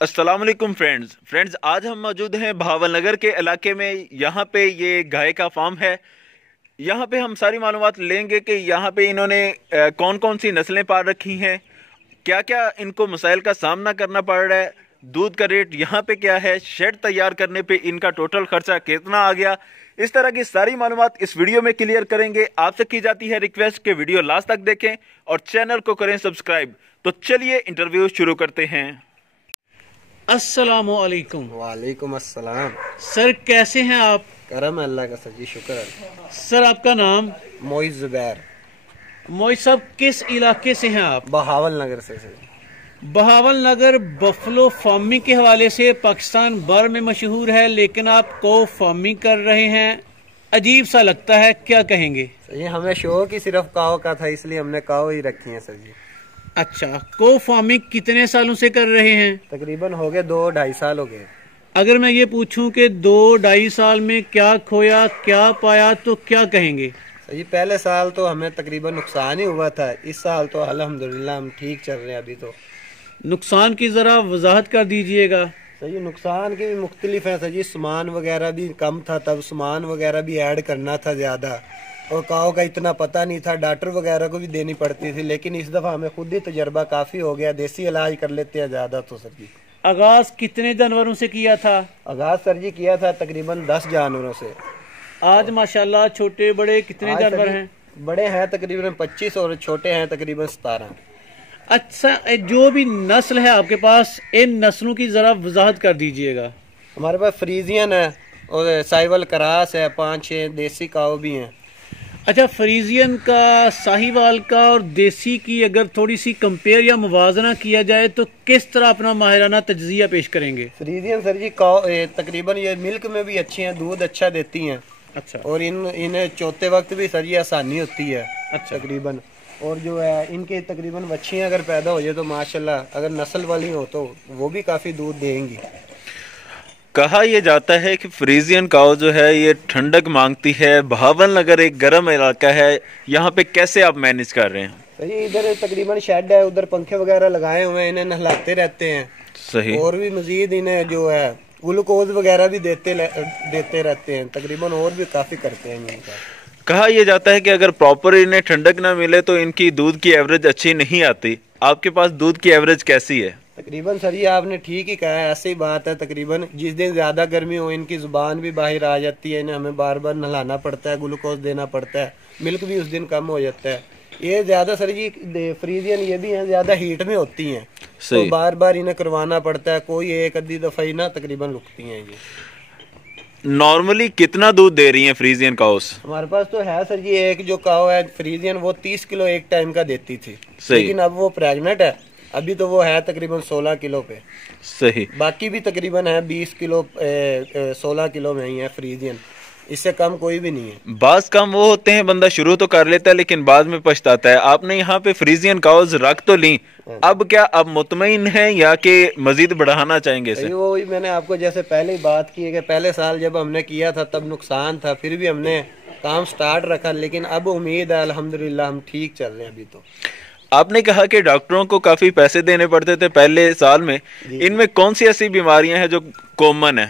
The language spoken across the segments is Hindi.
अस्सलाम वालेकुम फ्रेंड्स, आज हम मौजूद हैं भावलनगर के इलाके में। यहाँ पे ये गाय का फार्म है। यहाँ पे हम सारी मालूमात लेंगे कि यहाँ पे इन्होंने कौन कौन सी नस्लें पाल रखी हैं, क्या क्या इनको मसाइल का सामना करना पड़ रहा है, दूध का रेट यहाँ पे क्या है, शेड तैयार करने पे इनका टोटल खर्चा कितना आ गया। इस तरह की सारी मालूमात इस वीडियो में क्लियर करेंगे। आपसे की जाती है रिक्वेस्ट कि वीडियो लास्ट तक देखें और चैनल को करें सब्सक्राइब। तो चलिए इंटरव्यू शुरू करते हैं। अस्सलामुअलैकुम। वालेकुम अस्सलाम। सर कैसे हैं आप? करम है अल्लाह का सर जी, शुक्र है। सर आपका नाम? मोइज जुबैर। मोई साहब किस इलाके से हैं आप? बहावल नगर से सर। बहावल नगर बफलो फार्मिंग के हवाले से पाकिस्तान भर में मशहूर है, लेकिन आप को फार्मिंग कर रहे हैं, अजीब सा लगता है, क्या कहेंगे? सर जी हमें शौक ही सिर्फ काव का था, इसलिए हमने काव ही रखी है सर जी। अच्छा, को फार्मिंग कितने सालों से कर रहे हैं? तकरीबन हो गए 2-2.5 साल हो गए। अगर मैं ये पूछूं कि 2-2.5 साल में क्या खोया क्या पाया तो क्या कहेंगे? सर जी पहले साल तो हमें तकरीबन नुकसान ही हुआ था, इस साल तो अल्हम्दुलिल्लाह हम ठीक चल रहे हैं अभी तो। नुकसान की जरा वजाहत कर दीजिएगा। सर जी नुकसान के भी मुख्तलिफ है सर जी, सामान वगैरह भी कम था, तब सामान वगैरह भी ऐड करना था ज़्यादा, और काव का इतना पता नहीं था, डॉक्टर वगैरह को भी देनी पड़ती थी। लेकिन इस दफ़ा हमें खुद ही तजर्बा काफ़ी हो गया, देसी इलाज कर लेते हैं ज़्यादा तो सर जी। आगाज कितने जानवरों से किया था? आगाज सर जी किया था तकरीबन 10 जानवरों से। आज माशाल्लाह छोटे बड़े कितने आज जानवर सर जी हैं? बड़े हैं तकरीबन 25 और छोटे हैं तकरीबन 17। अच्छा, जो भी नस्ल है आपके पास, इन नस्लों की जरा वजाहत कर दीजिएगा। हमारे पास फ्रीजियन है और साइवल करास है, 5-6 देसी काव भी हैं। अच्छा, फ्रीजियन का, साहिवाल का और देसी की अगर थोड़ी सी कंपेयर या मुवाजना किया जाए तो किस तरह अपना माहिराना तज्जिया पेश करेंगे? फ्रीजियन सर जी काव तकरीबन ये मिल्क में भी अच्छी हैं, दूध अच्छा देती हैं। अच्छा। और इन्हें चौथे वक्त भी सर जी आसानी होती है। अच्छा। तकरीबन और जो है इनके तकरीबन बच्चियां अगर पैदा हो जाए तो माशाल्लाह, अगर नस्ल वाली हो तो वो भी काफ़ी दूध देंगी। कहा यह जाता है कि फ्रीजियन काव जो है ये ठंडक मांगती है। भावल नगर एक गर्म इलाका है, यहाँ पे कैसे आप मैनेज कर रहे हैं? सही, इधर तकरीबन शेड है, उधर पंखे वगैरह लगाए हुए हैं, इन्हें नहलाते रहते हैं। सही। और भी मजीद इन्हें जो है ग्लूकोज वगैरह भी देते रहते हैं, तकरीबन और भी काफ़ी करते हैं इनका। कहा यह जाता है कि अगर प्रॉपर इन्हें ठंडक ना मिले तो इनकी दूध की एवरेज अच्छी नहीं आती। आपके पास दूध की एवरेज कैसी है? तकरीबन सर ये आपने ठीक ही कहा है, ऐसी बात है। तकरीबन जिस दिन ज़्यादा गर्मी हो इनकी ज़ुबान भी बाहर आ जाती है, इन्हें हमें बार बार नहलाना पड़ता है, ग्लूकोज देना पड़ता है, मिल्क भी उस दिन कम हो जाता है। ये ज़्यादा सर जी फ्रीजियन ये भी हैं, ज़्यादा हीट में होती हैं, तो बार बार इन्हें करवाना पड़ता है, कोई एक आधी दफ़ा ही ना तकरीबन रुकती हैं। ये नॉर्मली कितना दूध दे रही हैं फ्रीजियन काउस? हमारे पास तो है सर जी, एक जो काव है फ्रीजियन वो 30 किलो एक टाइम का देती थी। लेकिन अब वो प्रेग्नेंट है, अभी तो वो है तकरीबन 16 किलो पे। सही। बाकी भी तकरीबन है 20 किलो 16 किलो में ही है फ्रीजियन, इससे कम कोई भी नहीं है। बास काम वो होते हैं, बंदा शुरू तो कर लेता है लेकिन बाद में पछताता है। आपने यहाँ पे फ्रीजियन काउस रख तो ली, अब क्या अब मुतमईन है या कि मजीद बढ़ाना चाहेंगे इसे? वही मैंने आपको जैसे पहले ही बात की है कि पहले साल जब हमने किया था तब नुकसान था, फिर भी हमने काम स्टार्ट रखा, लेकिन अब उम्मीद है अल्हम्दुलिल्लाह हम ठीक चल रहे हैं अभी तो। आपने कहा कि डॉक्टरों को काफी पैसे देने पड़ते थे पहले साल में, इनमें कौन सी ऐसी बीमारियां हैं जो कॉमन है?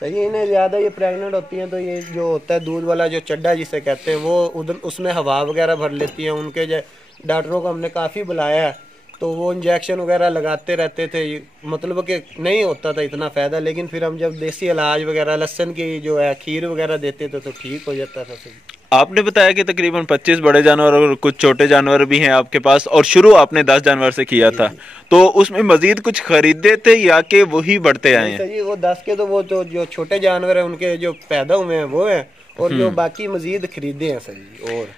सही, इन्हें ज़्यादा ये प्रेग्नेंट होती हैं तो ये जो होता है दूध वाला जो चड्डा जिसे कहते हैं, वो उधर उसमें हवा वगैरह भर लेती हैं। उनके डॉक्टरों को हमने काफ़ी बुलाया है, तो वो इंजेक्शन वगैरह लगाते रहते थे, मतलब कि नहीं होता था इतना फ़ायदा। लेकिन फिर हम जब देसी इलाज वगैरह, लहसुन की जो है खीर वगैरह देते थे तो ठीक हो जाता था सही। आपने बताया कि तकरीबन 25 बड़े जानवर और कुछ छोटे जानवर भी हैं आपके पास, और शुरू आपने 10 जानवर से किया था, तो उसमें मजीद कुछ खरीदे थे या कि वही बढ़ते आए हैं? सही, वो 10 के तो वो जो छोटे जानवर हैं उनके जो पैदा हुए हैं वो हैं, और जो बाकी मजीद खरीदे हैं सही। और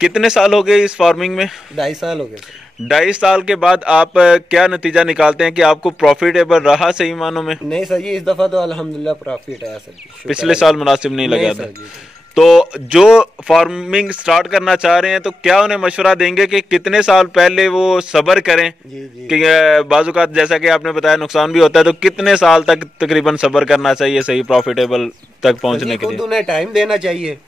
कितने साल हो गए इस फार्मिंग में? 2.5 साल हो गए। 2.5 साल के बाद आप क्या नतीजा निकालते हैं कि आपको प्रॉफिटेबल रहा सही मानों में? नहीं सर जी, इस दफा तो अल्हम्दुलिल्लाह प्रॉफिट है सर जी। पिछले साल मुनासिब नहीं लगा था। जी। तो जो फार्मिंग स्टार्ट करना चाह रहे हैं तो क्या उन्हें मशवरा देंगे कि कितने साल पहले वो सब्र करें? जी। कि बाजुकात जैसा कि आपने बताया नुकसान भी होता है, तो कितने साल तक तकरीबन सब्र करना चाहिए सही प्रॉफिटेबल तक पहुंचने के लिए? उन्हें टाइम देना चाहिए,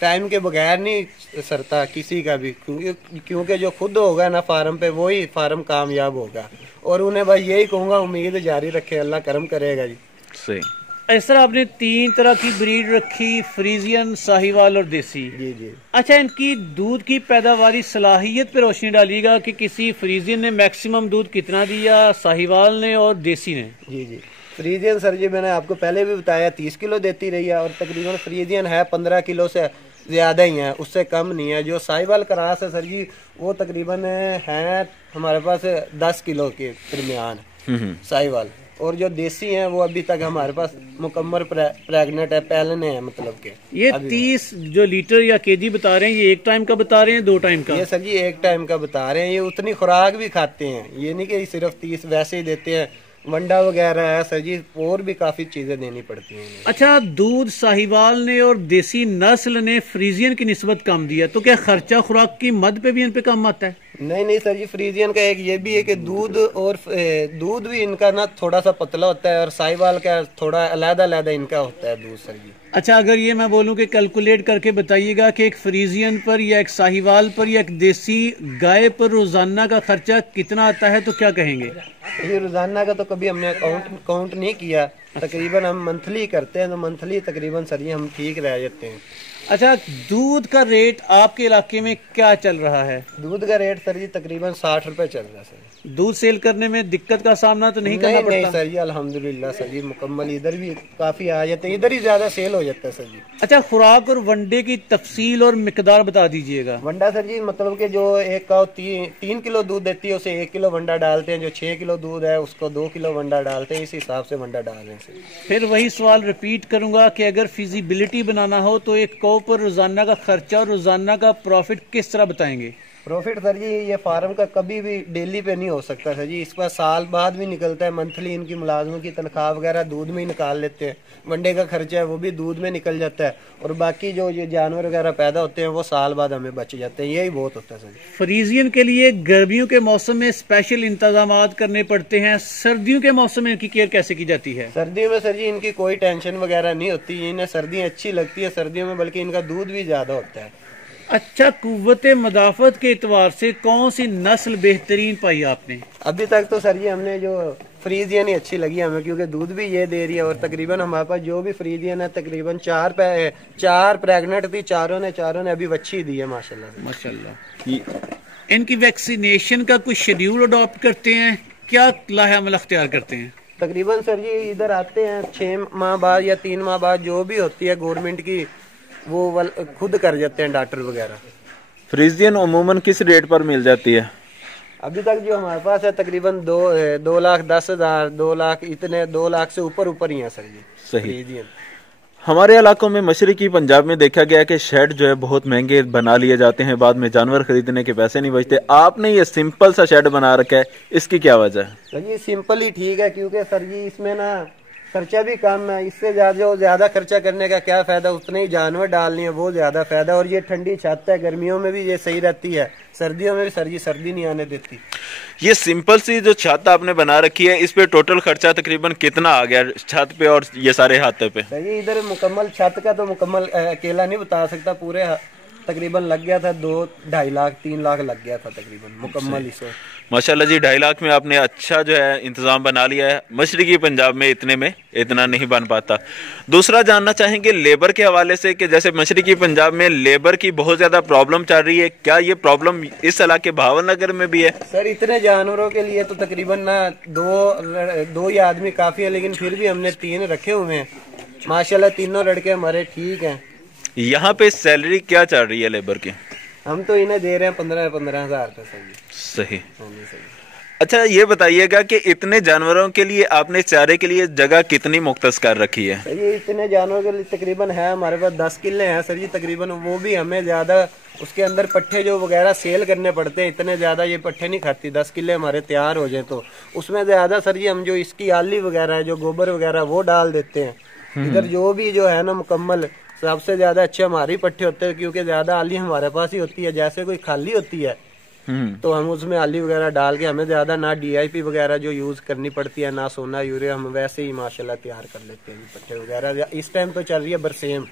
टाइम के बगैर नहीं सरता किसी का भी, क्योंकि जो खुद होगा ना फार्म पे वही फार्म कामयाब होगा। और उन्हें भाई यही कहूँगा, उम्मीद जारी रखे, अल्लाह करम करेगा जी। सही। इस तरह आपने 3 तरह की ब्रीड रखी, फ्रीजियन, साहिवाल और देसी। जी जी। अच्छा, इनकी दूध की पैदावारी सलाहियत पे रोशनी डालिएगा कि किसी फ्रीजियन ने मैक्सिमम दूध कितना दिया, साहिवाल ने और देसी ने। जी जी। फ्रीजियन सर जी मैंने आपको पहले भी बताया 30 किलो देती रही है, और तकरीबन फ्रीजियन है 15 किलो से ज़्यादा ही है, उससे कम नहीं है। जो साहिवाल क्रास है सर जी वो तकरीबन है हमारे पास 10 किलो के दरमियान साहिवाल। और जो देसी हैं वो अभी तक हमारे पास मुकम्मल प्रेग्नेंट है, पहलने हैं, मतलब के ये 30 जो लीटर या केजी बता रहे हैं, ये एक टाइम का बता रहे हैं, 2 टाइम का? ये सर जी एक टाइम का बता रहे हैं। ये उतनी खुराक भी खाते हैं, ये नहीं कि सिर्फ 30 वैसे ही देते हैं, वंडा वगैरह है सर जी, और भी काफी चीजें देनी पड़ती हैं। अच्छा, दूध साहिवाल ने और देसी नस्ल ने फ्रीजियन की निस्बत कम दिया, तो क्या खर्चा खुराक की मद पे भी इन पे कम आता है? नहीं नहीं सर जी, फ्रीजियन का एक ये भी है कि दूध भी इनका ना थोड़ा सा पतला होता है, और साहिवाल का थोड़ा अलग-अलग इनका होता है दूध सर जी। अच्छा, अगर ये मैं बोलूं कि कैलकुलेट करके बताइएगा कि एक फ्रीजियन पर या एक साहिवाल पर या एक देसी गाय पर रोजाना का खर्चा कितना आता है, तो क्या कहेंगे? ये रोजाना का तो कभी हमने काउंट नहीं किया, तकरीबन हम मंथली करते हैं, तो मंथली तकरीबन सर जी हम ठीक रह जाते हैं। अच्छा, दूध का रेट आपके इलाके में क्या चल रहा है? दूध का रेट सर जी तकरीबन 60 रुपए चल रहा है सर। दूध सेल करने में दिक्कत का सामना तो नहीं करना पड़ता? नहीं सर जी, अल्हम्दुलिल्लाह सर जी मुकम्मल इधर भी काफी आ जाते हैं, इधर ही ज्यादा सेल हो जाता है सर जी। अच्छा, खुराक और वनडे की तफसील और मिकदार बता दीजिएगा। वंडा सर जी मतलब कि जो एक काऊ 3 किलो दूध देती है उसे 1 किलो वंडा डालते हैं, जो 6 किलो दूध है उसको 2 किलो वंडा डालते हैं, इस हिसाब से वंडा डाल रहे हैं सर। फिर वही सवाल रिपीट करूंगा कि अगर फिजिबिलिटी बनाना हो तो एक कौ पर रोजाना का खर्चा और रोजाना का प्रॉफिट किस तरह बताएंगे? प्रॉफिट सर जी ये फार्म का कभी भी डेली पे नहीं हो सकता सर जी, इस पर साल बाद भी निकलता है, मंथली इनकी मुलाजमों की तनख्वाह वगैरह दूध में ही निकाल लेते हैं, वनडे का खर्चा है वो भी दूध में निकल जाता है, और बाकी जो ये जानवर वगैरह पैदा होते हैं वो साल बाद हमें बच जाते हैं, यही बहुत होता है सर जी। फ्रीजियन के लिए गर्मियों के मौसम में स्पेशल इंतजाम करने पड़ते हैं, सर्दियों के मौसम में इनकी केयर कैसे की जाती है? सर्दियों में सर जी इनकी कोई टेंशन वगैरह नहीं होती, इन्हें सर्दियाँ अच्छी लगती है सर्दियों में, बल्कि इनका दूध भी ज्यादा होता है। अच्छा, कुव्वत मदाफत के एतबार से कौन सी नस्ल बेहतरीन पाई आपने? अभी तक तो सर जी हमने जो फ्रीजियन ही अच्छी लगी हमें, क्योंकि दूध भी ये दे रही है, और तकरीबन हमारे पास जो भी फ्रीजियन है तकरीबन 4 प्रेग्नेंट थी, चारों ने अभी बच्ची दी है माशाल्लाह। माशाल्लाह। इनकी वैक्सीनेशन का कुछ शेड्यूल अडॉप्ट करते हैं, क्या लाहेअमल अख्तियार करते हैं? तकरीबन सर जी इधर आते हैं 6 माह बाद या 3 माह बाद, जो भी होती है गवर्नमेंट की वो खुद कर जाते हैं डॉक्टर वगैरह। फ्रीजियन उमूमन किस रेट पर मिल जाती है? अभी तक जो हमारे पास है तकरीबन 2,10,000 2 लाख, इतने 2 लाख से ऊपर ही है सर जी। सही। फ्रीजियन हमारे इलाकों में मशरकी पंजाब में देखा गया कि शेड जो है बहुत महंगे बना लिए जाते हैं, बाद में जानवर खरीदने के पैसे नहीं बचते। आपने ये सिंपल सा शेड बना रखा है, इसकी क्या वजह है? सर जी सिंपल ही ठीक है, क्योंकि सर जी इसमें ना खर्चा भी कम है, इससे ज्यादा खर्चा करने का क्या फायदा, उतने ही जानवर डालनी है वो ज्यादा फायदा। और ये ठंडी छत है, गर्मियों में भी ये सही रहती है, सर्दियों में भी सर जी सर्दी नहीं आने देती। ये सिंपल सी जो छत आपने बना रखी है, इस पे टोटल खर्चा तकरीबन कितना आ गया छत पे और ये सारे हाथे पे? सर जी इधर मुकम्मल छत का तो मुकम्मल अकेला नहीं बता सकता, पूरे तकरीबन लग गया था 2-2.5 लाख 3 लाख लग गया था तकरीबन मुकम्मल इसे। माशाल्लाह जी, 2.5 लाख में आपने अच्छा जो है इंतजाम बना लिया है। मशरकी पंजाब में इतना नहीं बन पाता। दूसरा जानना चाहेंगे लेबर के हवाले से कि जैसे मशरकी पंजाब में लेबर की बहुत ज्यादा प्रॉब्लम चल रही है, क्या ये प्रॉब्लम इस इलाके भावल नगर में भी है? सर इतने जानवरों के लिए तो तकरीबन ना दो ही आदमी काफी है, लेकिन फिर भी हमने 3 रखे हुए हैं माशाल्लाह, तीनों लड़के हमारे ठीक हैं। यहाँ पे सैलरी क्या चल रही है लेबर की? हम तो इन्हें दे रहे हैं 15,000 रुपए सर। सही। अच्छा, ये बताइएगा कि इतने जानवरों के लिए आपने चारे के लिए जगह कितनी मुख्तस कर रखी है? सर ये इतने जानवरों के लिए तकरीबन है हमारे पास 10 किले हैं सर जी तकरीबन, वो भी हमें ज्यादा उसके अंदर पट्ठे जो वगैरह सेल करने पड़ते हैं, इतने ज्यादा ये पट्ठे नहीं खाती। 10 किले हमारे तैयार हो जाए तो उसमें ज्यादा सर जी हम जो इसकी आली वगैरह है, जो गोबर वगैरह वो डाल देते हैं। इधर जो भी जो है ना मुकम्मल सबसे ज्यादा अच्छे हमारे पट्ठे होते हैं, क्योंकि ज्यादा आली हमारे पास ही होती है। जैसे कोई खाली होती है तो हम उसमें आली वगैरह डाल के, हमें ज्यादा ना DIP वगैरह जो यूज करनी पड़ती है, ना सोना यूरिया, हम वैसे ही माशाल्लाह तैयार कर लेते हैं पट्ठे वगैरह। इस टाइम तो चल रही है बरसेम।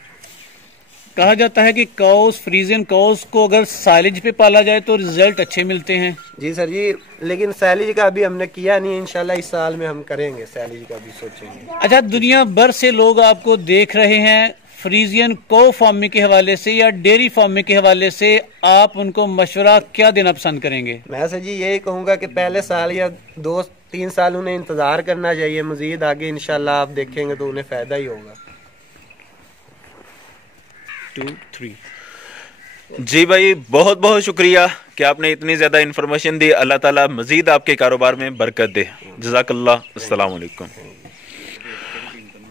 कहा जाता है कि काउस, फ्रीजियन काउस को अगर साइलेज पे पाला जाए तो रिजल्ट अच्छे मिलते हैं। जी सर जी, लेकिन सैलेज का अभी हमने किया नहीं, इंशाल्लाह इस साल में हम करेंगे, सैलेज का भी सोचेंगे। अच्छा, दुनिया भर से लोग आपको देख रहे हैं, फ्रीजियन को फार्मिंग के हवाले से या डेयरी फार्मिंग के हवाले से आप उनको मशवरा क्या देना पसंद करेंगे? मैं सर जी यही कहूँगा कि पहले साल या 2-3 साल उन्हें इंतज़ार करना चाहिए, मजीद आगे इंशाल्लाह आप देखेंगे तो उन्हें फ़ायदा ही होगा। 2, 3। जी भाई, बहुत बहुत शुक्रिया कि आपने इतनी ज़्यादा इन्फॉर्मेशन दी। अल्लाह ताला मज़ीद आपके कारोबार में बरकत दे। जज़ाकल्लाह। अस्सलाम वालेकुम।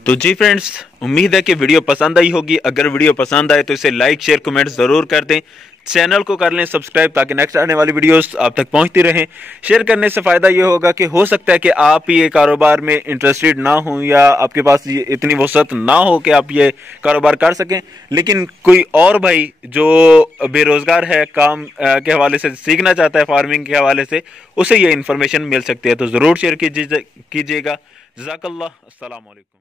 तो जी फ्रेंड्स, उम्मीद है कि वीडियो पसंद आई होगी। अगर वीडियो पसंद आए तो इसे लाइक, शेयर, कमेंट ज़रूर कर दें। चैनल को कर लें सब्सक्राइब ताकि नेक्स्ट आने वाली वीडियोस आप तक पहुंचती रहें। शेयर करने से फ़ायदा ये होगा कि हो सकता है कि आप ये कारोबार में इंटरेस्टेड ना हो या आपके पास ये इतनी वसअत ना हो कि आप ये कारोबार कर सकें, लेकिन कोई और भाई जो बेरोज़गार है, काम के हवाले से सीखना चाहता है, फार्मिंग के हवाले से, उसे ये इन्फॉर्मेशन मिल सकती है। तो ज़रूर शेयर कीजिएगा। जज़ाकल्लाह। अस्सलाम वालेकुम।